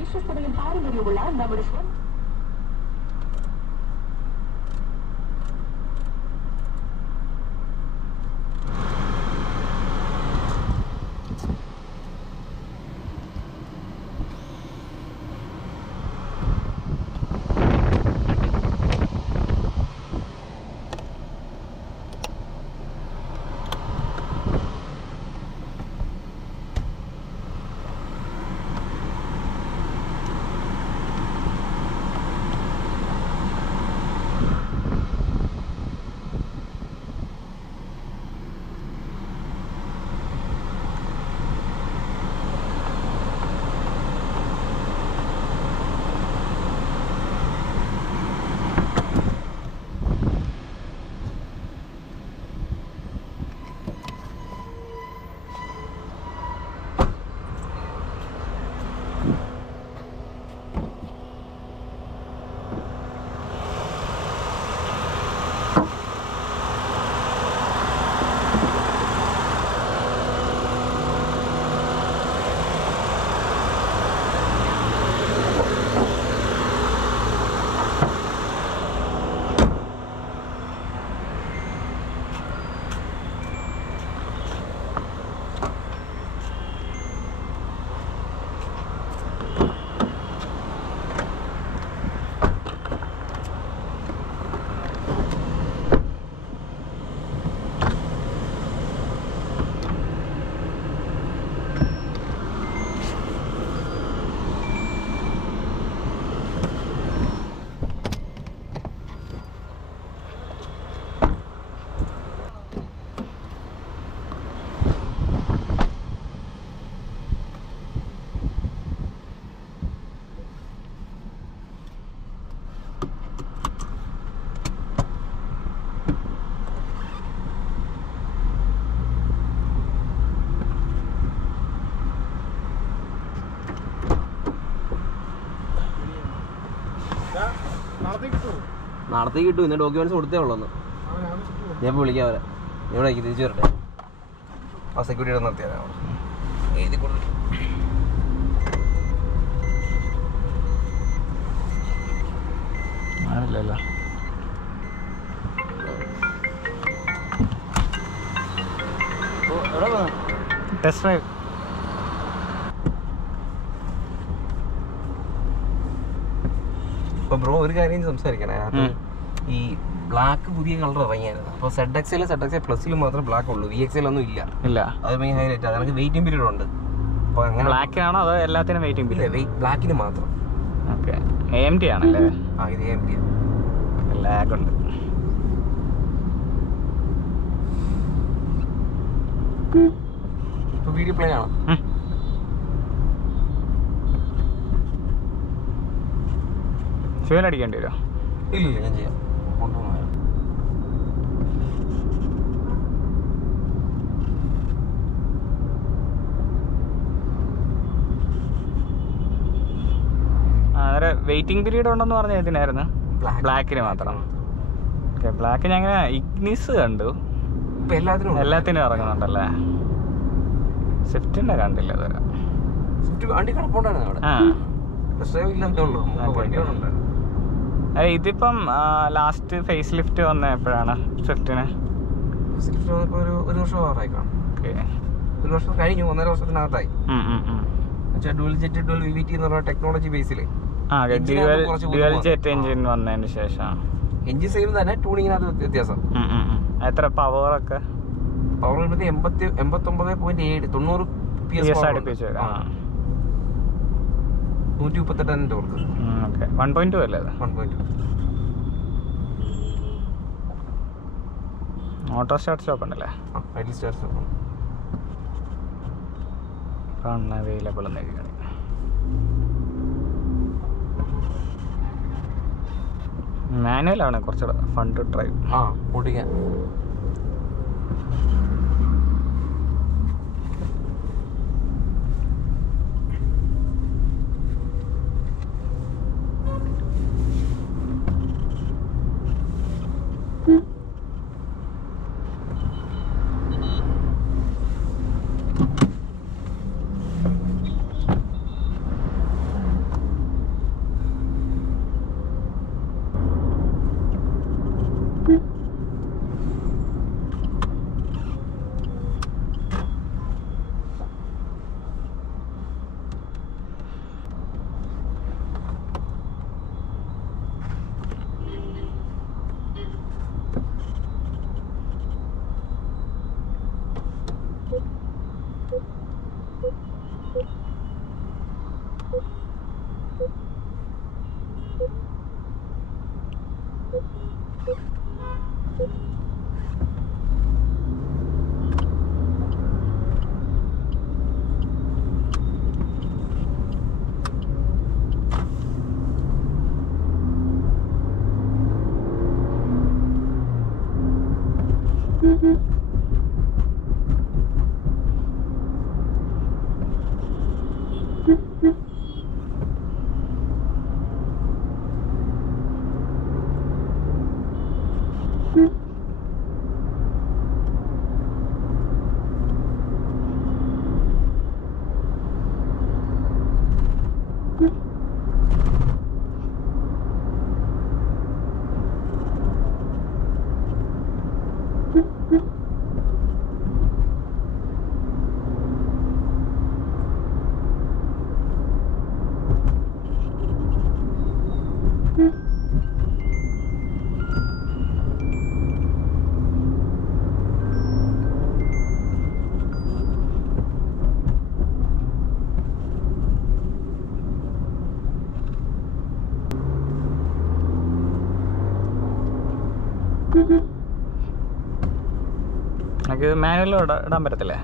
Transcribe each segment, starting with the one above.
വിശ്വസ്തതയും പാരമ്പര്യമുള്ള നമ്മുടെ നാളത്തേക്ക് കിട്ടും. ഇന്ന് ഡോക്യുമെന്റ്സ് കൊടുത്തേ ഉള്ളൂ. ഞാൻ ഇപ്പോൾ വിളിക്കാം അവരെ. ഇവിടെ തിരിച്ചു വരട്ടെ. ആ സെക്യൂരിറ്റി നിർത്തിയാൽ എഴുതി കൊടുത്തു. ആണല്ലോ ടെസ്റ്റ് ഡ്രൈവ്. അപ്പോൾ ബ്രോ ഒരു കാര്യം സംസാരിക്കണേ. അത് ഈ ബ്ലാക്ക് പുതിയ കളർ ഇറങ്ങിയായിരുന്നു. അപ്പോൾ ZXI പ്ലസിൽ മാത്രമേ ബ്ലാക്ക് ഉള്ളൂ, VXL ഒന്നും ഇല്ല. അത് മെയിൻ ഹൈലൈറ്റ്. അത് വെയിറ്റിംഗ് പീരീഡ് ഉണ്ട്. അപ്പോൾ അങ്ങനെ ബ്ലാക്കിനാണോ അതോ എല്ലാത്തിനും വെയിറ്റിംഗ് പീരീഡ്? ബ്ലാക്കിന് മാത്രം. ഓക്കെ, AMT ആണല്ലേ? ആ, ഇത് AMT. ലാഗ് ഉണ്ട്. ഇപ്പോൾ വീഡിയോ പ്ലേ ആണ്. ഫ്യൂൽ അടിക്കേണ്ടി വരുമോ? ഇല്ല, ഞാൻ ചെയ്യാം. കൊണ്ടുപോകുന്ന വെയിറ്റിംഗ് പീരീഡ് ഉണ്ടെന്ന് പറഞ്ഞ ഇതിനായിരുന്നു? ബ്ലാക്കിന് മാത്രം. ഓക്കെ, ബ്ലാക്ക് ഞാൻ ഇങ്ങനെ ഇഗ്നിസ് കണ്ടു. എല്ലാത്തിനും ഇറങ്ങുന്നുണ്ടല്ലേ? സ്വിഫ്റ്റിന്റെ കണ്ടില്ല ഇതുവരെ. ഇതിപ്പം ലാസ്റ്റ് ഫേസ് ലിഫ്റ്റ് വന്ന എപ്പോഴാണ് സ്വിഫ്റ്റിന്? ഒരു വർഷം ഒരു വർഷം കഴിഞ്ഞു, 1.5 വർഷത്തിനകത്തായി. ഡുവൽ ജെറ്റ് ഡുവൽ VVT എന്ന് പറഞ്ഞ ടെക്നോളജി ബേസിൽ ഡ്യുവൽ ജെറ്റ് എഞ്ചിൻ വന്നതിന് ശേഷം എഞ്ചിൻ സെയിം തന്നെ, ട്യൂണിങ്ങിനകത്ത് വ്യത്യാസം. എത്ര പവറൊക്കെ? പവർ 89.7 90 PS അടുപ്പിച്ച് 138 ടോർക്ക്. 1.2 അല്ലേ അത്? 1.2. ഓട്ടോ സ്റ്റാർട്ട് സ്റ്റോപ്പ് ഉണ്ടല്ലേ? Ideal start stop. അവൈലബിൾ എന്ന് എഴുതി. മാനുവലാണ് കുറച്ചുകൂടെ ഫൺ ടു ഡ്രൈവ്. ഓടിക്കാൻ. നമുക്ക് മാനുവലിൽ ഇടാൻ പറ്റത്തില്ലേ?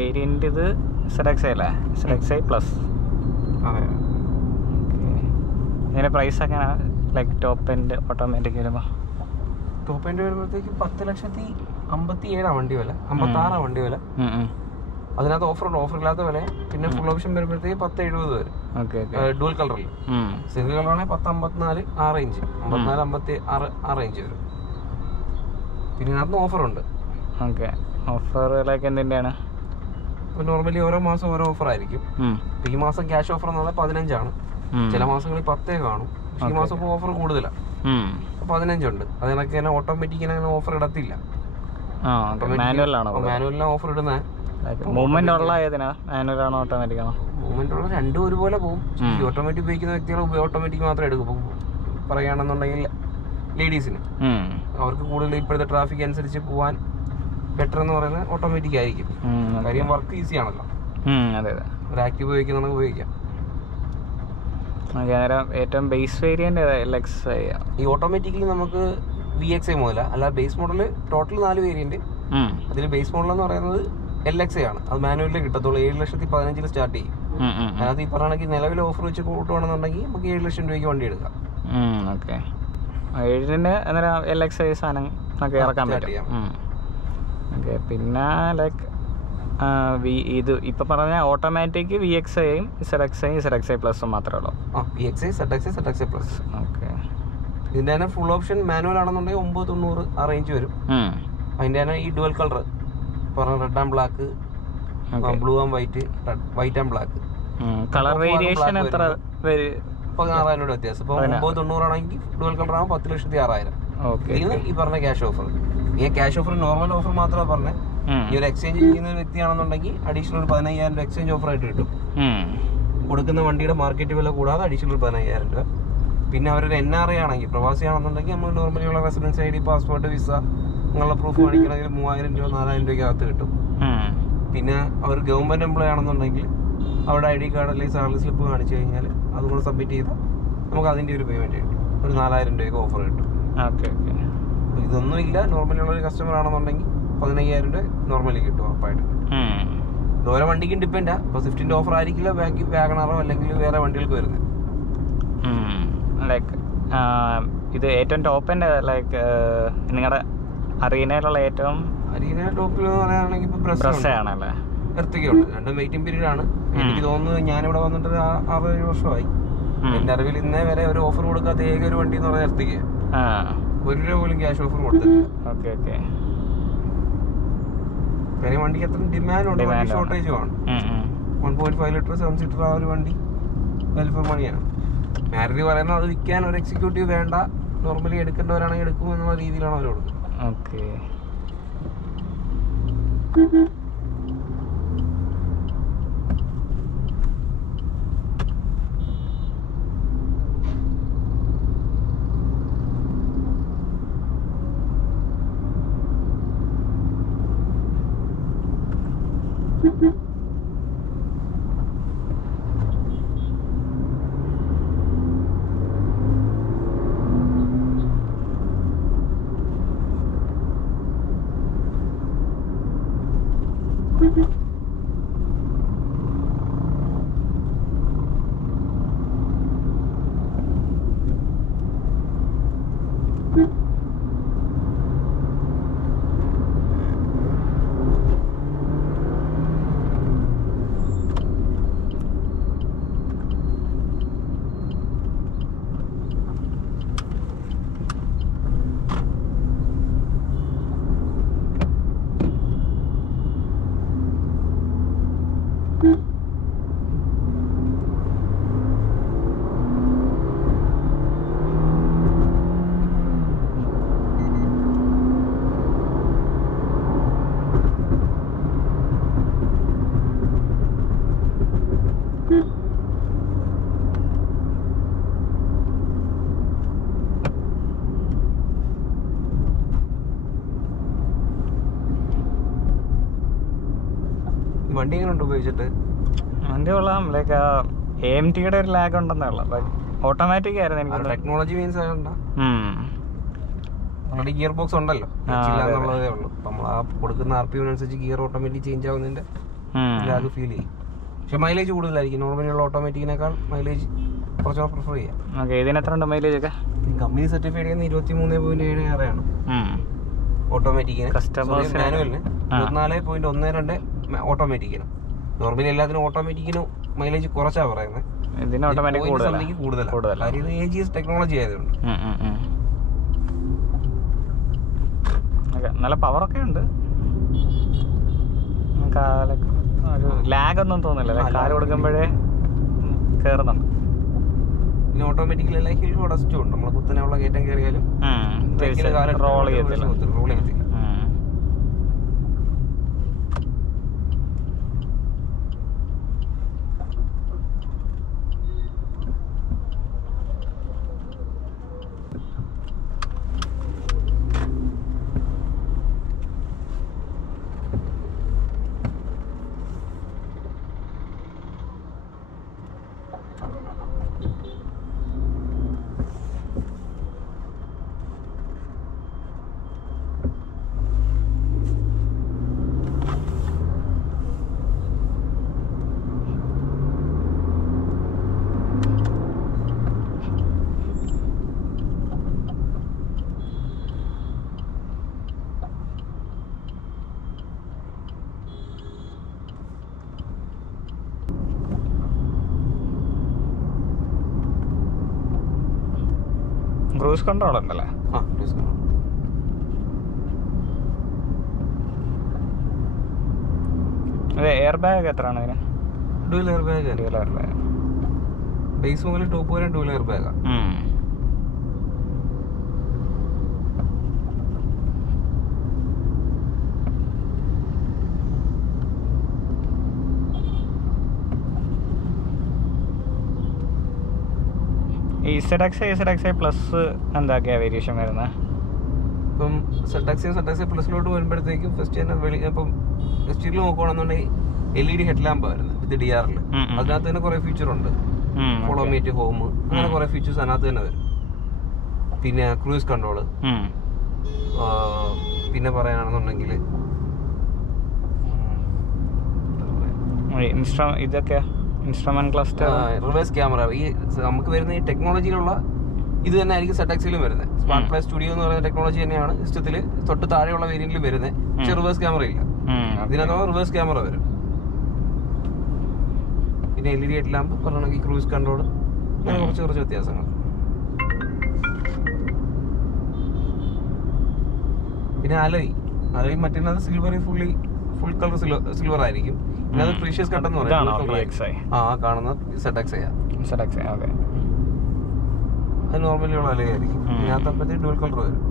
വേരിയന്റ് ഇത് ZXI അല്ലേ? ZXI plus. ഇതിൻ്റെ പ്രൈസ് ഒക്കെ ലൈക്ക് ടോപ്പ് എൻഡ് ഓട്ടോമാറ്റിക് വരുമ്പോൾ ടോപ്പ് എൻഡ് വരുമ്പോഴത്തേക്ക് 10,57,000 വണ്ടി വില, 56 വണ്ടി വില. അതിനകത്ത് ഓഫറുണ്ട്, ഓഫർ ഇല്ലാത്ത വില. പിന്നെ ഫുൾ ഓപ്ഷൻ വരുമ്പോഴത്തേക്ക് 10,70 വരും. ഡുവൽ കളറിൽ. സിംഗിൾ കളറാണെങ്കിൽ 10,54 ആ റേഞ്ച്, 54, 56 ആ റേഞ്ച് വരും. പിന്നെ ഇതിനകത്ത് ഓഫറുണ്ട്. Offer like എന്തിൻ്റെയാണ്? നോർമലി ഓരോ മാസം ഓരോ ഓഫർ ആയിരിക്കും. ഈ മാസം ക്യാഷ് ഓഫർ എന്ന് പറഞ്ഞാൽ 15 ആണ്. ചില മാസങ്ങളിൽ 10 കാണും. പക്ഷെ ഈ മാസം ഇപ്പോൾ ഓഫർ കൂടുതലാണ്, 15 ഉണ്ട്. അതിനൊക്കെ തന്നെ ഓട്ടോമാറ്റിക് അങ്ങനെ ഓഫർ ഇടത്തില്ല. മാനുവലിനാണ് ഓഫർ ഇടുന്നത്. മൂവ്മെന്റ് ഉള്ള ഏതിനാ? മാനുവലാണോ ഓട്ടോമാറ്റിക് ആണോ? മൂവ്മെന്റ് ഉള്ള രണ്ടും ഒരുപോലെ പോകും. ഈ ഓട്ടോമാറ്റിക് ഉപയോഗിക്കുന്ന വ്യക്തികൾ ഓട്ടോമാറ്റിക് മാത്രമേ എടുക്കും. പറയുകയാണെന്നുണ്ടെങ്കിൽ ലേഡീസിന് അവർക്ക് കൂടുതൽ ഇപ്പോഴത്തെ ട്രാഫിക് അനുസരിച്ച് പോകാൻ ബെറ്റർ എന്ന് പറയുന്നത് ഓട്ടോമാറ്റിക് ആയിരിക്കും. കാര്യം വർക്ക് ഈസി ആണല്ലോ. ഒരു ആക്റ്റീവ് ഉപയോഗിക്കുന്നതാണ് ഉപയോഗിക്കാം. ഏറ്റവും ബേസ് വേരിയന്റ് ഈ ഓട്ടോമാറ്റിക്കലി നമുക്ക് VXI മുതല അല്ല ബേസ് മോഡൽ ടോട്ടൽ 4 വേരിയന്റ്. അതിൽ ബേസ് മോഡൽ എന്ന് പറയുന്നത് LXI ആണ്. അത് മാനുവലിൽ കിട്ടത്തുള്ളൂ. 7,15,000 സ്റ്റാർട്ട് ചെയ്യും. അതിനകത്ത് ഈ പറയുകയാണെങ്കിൽ നിലവിൽ ഓഫർ വെച്ച് കൂട്ടുവാണെന്നുണ്ടെങ്കിൽ നമുക്ക് 7 ലക്ഷം രൂപയ്ക്ക് വണ്ടി എടുക്കാം. ഓക്കെ, 7-ന് അന്നേരം LXI സാധനം ഒക്കെ ഇറക്കാൻ പറ്റും. ഓക്കെ, പിന്നെ ലൈക്ക് ഇത് ഇപ്പം പറഞ്ഞ ഓട്ടോമാറ്റിക് VXIയും ZXI പ്ലസും മാത്രമേ ഉള്ളൂ. VXI, ZXI plus. ഓക്കെ, ഇതിൻ്റെ തന്നെ ഫുൾ ഓപ്ഷൻ മാനുവൽ ആണെന്നുണ്ടെങ്കിൽ 990 ആ റേഞ്ച് വരും. അതിൻ്റെ തന്നെ ഈ ഡുവൽ കളർ പറഞ്ഞ red and black, blue and white and black colour variation എത്ര വരും? 16,000 രൂപ വ്യത്യാസം. ഇപ്പോൾ 990 ആണെങ്കിൽ ഡുവൽ കളർ ആകുമ്പോൾ 10,06,000. ഇതിന് ഈ പറഞ്ഞ ക്യാഷ് ഓഫർ. ഈ ക്യാഷ് ഓഫർ നോർമൽ ഓഫർ മാത്രമേ പറഞ്ഞത്. ഈ ഒരു എക്സ്ചേഞ്ച് ചെയ്യുന്ന ഒരു വ്യക്തിയാണെന്നുണ്ടെങ്കിൽ അഡീഷണൽ ഒരു 15,000 രൂപ എക്സ്ചേഞ്ച് ഓഫർ ആയിട്ട് കിട്ടും. കൊടുക്കുന്ന വണ്ടിയുടെ മാർക്കറ്റ് വില കൂടാതെ അഡീഷണൽ 15,000 രൂപ. പിന്നെ അവരൊരു NRI ആണെങ്കിൽ, പ്രവാസിയാണെന്നുണ്ടെങ്കിൽ നമ്മൾ നോർമലി ഉള്ള റെസിഡൻസ് ID, പാസ്പോർട്ട്, വിസ അങ്ങനെയുള്ള പ്രൂഫ് കാണിക്കണമെങ്കിൽ 3,000 രൂപ 4,000 രൂപയ്ക്ക് അകത്ത് കിട്ടും. പിന്നെ അവർ ഗവൺമെൻറ് എംപ്ലോയി ആണെന്നുണ്ടെങ്കിൽ അവരുടെ ID കാർഡ് അല്ലെങ്കിൽ സാലറി സ്ലിപ്പ് കാണിച്ചു കഴിഞ്ഞാൽ അതുകൂടെ സബ്മിറ്റ് ചെയ്താൽ നമുക്ക് അതിൻ്റെ ഒരു പേയ്മെൻറ്റ് കിട്ടും. ഒരു 4,000 രൂപയ്ക്ക് ഓഫർ കിട്ടും. ഇതൊന്നും ഇല്ല, നോർമലി ഉള്ളൊരു കസ്റ്റമർ ആണെന്നുണ്ടെങ്കിൽ 15,000 രൂപ നോർമലി കിട്ടും ഉറപ്പായിട്ട്. ഓരോ വണ്ടിക്കും ഡിപ്പെൻഡാ. ഇപ്പോൾ സ്വിഫ്റ്റിൻ്റെ ഓഫർ ആയിരിക്കില്ല വാഗണറോ അല്ലെങ്കിൽ വേറെ വണ്ടികൾക്ക് വരുന്നത്. ലൈക്ക് ഇത് ഏറ്റവും ടോപ്പ് എൻ്റെ ലൈക്ക് നിങ്ങളുടെ അറീനയിലുള്ള ഏറ്റവും ടോപ്പിൽ എന്ന് പറയുകയാണെങ്കിൽ ഇപ്പോൾ ബ്രസ്സയാണല്ലേ, എർത്തികയുണ്ട്. രണ്ടും വെയിറ്റിംഗ് പീരീഡ് ആണ്. എനിക്ക് തോന്നുന്നത് ഞാനിവിടെ വന്നിട്ട് 6-7 വർഷമായി. എൻ്റെ അറിവിൽ ഇന്നേ വരെ ഒരു ഓഫർ കൊടുക്കാത്ത ഏക ഒരു വണ്ടി എന്ന് പറഞ്ഞാൽ എർത്തികയാണ്. 1 രൂപ പോലും ക്യാഷ് ഓഫർ കൊടുത്തിട്ടില്ല. കാര്യം വണ്ടിക്ക് അത്ര ഡിമാൻഡ് ഉണ്ട്, ഷോർട്ടേജും ആണ്. 1.5 ലിറ്റർ 7 സീറ്റർ ആ ഒരു വണ്ടി വെൽ ഫോർ മണിയാണ്. മാരുതി പറയുന്നത് അത് വിൽക്കാൻ ഒരു എക്സിക്യൂട്ടീവ് വേണ്ട, നോർമലി എടുക്കേണ്ടവരാണെങ്കിൽ എടുക്കും എന്നുള്ള രീതിയിലാണ് അവർ കൊടുക്കുന്നത്. ഓക്കെ, വണ്ടി എങ്ങനെയുണ്ട് ഉപയോഗിച്ചിട്ട്? വണ്ടി കൊള്ളാം. ലൈക്ക് AMTയുടെ ഒരു ലാഗ് ഉണ്ടെന്നേ ഉള്ളൂ. ഓട്ടോമാറ്റിക് ആയിരുന്നു. എനിക്ക് technology means already gearbox ഉണ്ടല്ലോ, എന്നുള്ളതേ ഉള്ളൂ. നമ്മൾ ആ കൊടുക്കുന്ന RPM അനുസരിച്ച് ഗിയർ ഓട്ടോമാറ്റിക് ചേഞ്ച് ആവുന്നതിന്റെ ലാഗ് ഫീൽ ചെയ്യും. പക്ഷെ മൈലേജ് കൂടുതലായിരിക്കും. നോർമലിയുള്ള ഓട്ടോമാറ്റിക്കിനേക്കാൾ മൈലേജ് കുറച്ചുകൂടെ പ്രിഫർ ചെയ്യാം. ഇതിന് എത്ര ഉണ്ട് മൈലേജ് ഒക്കെ? കമ്പനി സർട്ടിഫൈഡ് ചെയ്യുന്ന 23.7 ആണ് ഓട്ടോമാറ്റിക്കിന്. മാനുവലിന് 24.12 ഓട്ടോമാറ്റിക്കിന്. നോർമലി എല്ലാത്തിനും ഓട്ടോമാറ്റിക്കിനും മൈലേജ് കുറച്ചാ പറയുന്നത്. കൂടുതലാണ്. കാര്യം ഇത് AGS ടെക്നോളജി ആയതുകൊണ്ട്. നല്ല പവറൊക്കെ ഉണ്ട്. ലാഗ് ഒന്നും തോന്നില്ല. കാല് കൊടുക്കുമ്പോഴേ കയറുന്നുണ്ട്. പിന്നെ ഓട്ടോമാറ്റിക്കലി ഹിൽ റോഡസ്റ്റും ഉണ്ട്. നമ്മൾ കുത്തനെയുള്ള കയറ്റം കയറിയാലും റോൾ ചെയ്യത്തില്ല. ക്രൂസ് കൺട്രോൾ ഉണ്ടല്ലേ? ആ ക്രൂസ് കൺട്രോൾ. അതെ. എയർ ബാഗ് എത്രയാണ് അതിന്? Dual air bag. Dual air bag. Base മുതൽ ടോപ്പ് വരെ ഡ്യുവൽ എയർ ബാഗാ. ഈ ZXI പ്ലസ് എന്തൊക്കെയാ വേരിയേഷൻ വരുന്നത്? ഇപ്പം ZXI പ്ലസിലോട്ട് വരുമ്പോഴത്തേക്കും ഫസ്റ്റ് തന്നെ ഇപ്പം എസ്റ്റീരിൽ നോക്കുകയാണെന്നുണ്ടെങ്കിൽ LED ഹെഡ് ലാമ്പ് വരുന്നത് വിത്ത് DRL. അതിനകത്ത് തന്നെ കുറെ ഫീച്ചർ ഉണ്ട്. ഫോളോ മീറ്റ്, ഹോം, അങ്ങനെ കുറെ ഫീച്ചേഴ്സ് അതിനകത്ത് തന്നെ വരും. പിന്നെ ക്രൂസ് കൺട്രോള്, പിന്നെ പറയാണെന്നുണ്ടെങ്കിൽ ഇതൊക്കെ ഇൻസ്ട്രുമെന്റ് ക്ലസ്റ്റർ, റിവേഴ്സ് ക്യാമറ. ഈ നമുക്ക് വരുന്ന ഈ ടെക്നോളജിയിലുള്ള ഇത് തന്നെ ആയിരിക്കും ZXIലും വരുന്നത്. സ്മാർട്ട് പ്ലേ സ്റ്റുഡിയോ എന്ന് പറയുന്ന ടെക്നോളജി തന്നെയാണ് സിസ്റ്റത്തിൽ തൊട്ട് താഴെയുള്ള വേരിയന്റിൽ വരുന്നത്. പക്ഷെ റിവേഴ്സ് ക്യാമറ ഇല്ല. ഇതിനകത്ത് റിവേഴ്സ് ക്യാമറ വരും. പിന്നെ LED ഹെഡ് ലാമ്പ് പറയണമെങ്കിൽ ക്രൂസ് കൺട്രോൾ, അങ്ങനെ കുറച്ച് വ്യത്യാസങ്ങൾ. പിന്നെ അലോയ് മറ്റേത് സിൽവർ, ഫുൾ കളർ സിൽവർ ആയിരിക്കും. പിന്നെ അത് പ്രീഷ്യസ് കട്ട് എന്ന് പറയും. കാണുന്ന ZXI. അത് നോർമലി ഉള്ള അലോയ് ആയിരിക്കും. ഇതിനകത്തപ്പോഴത്തേക്ക് ഡ്യുവൽ കളർ വരും.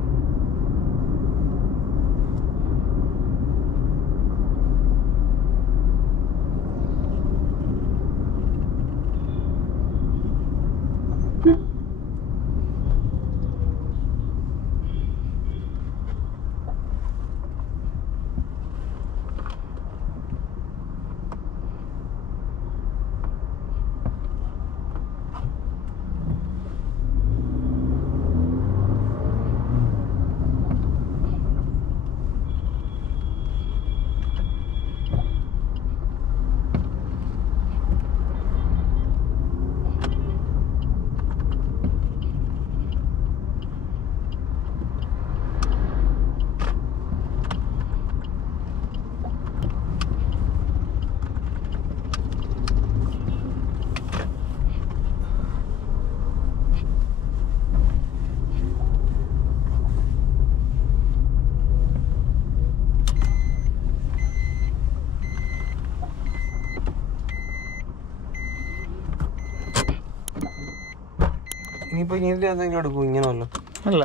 ഇനിയിപ്പോ ഇങ്ങനെ എന്തെങ്കിലും എടുക്കും? ഇങ്ങനെ വല്ലോ? അല്ല,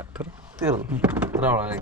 തീർന്നു. ഇത്ര ആളല്ലേ?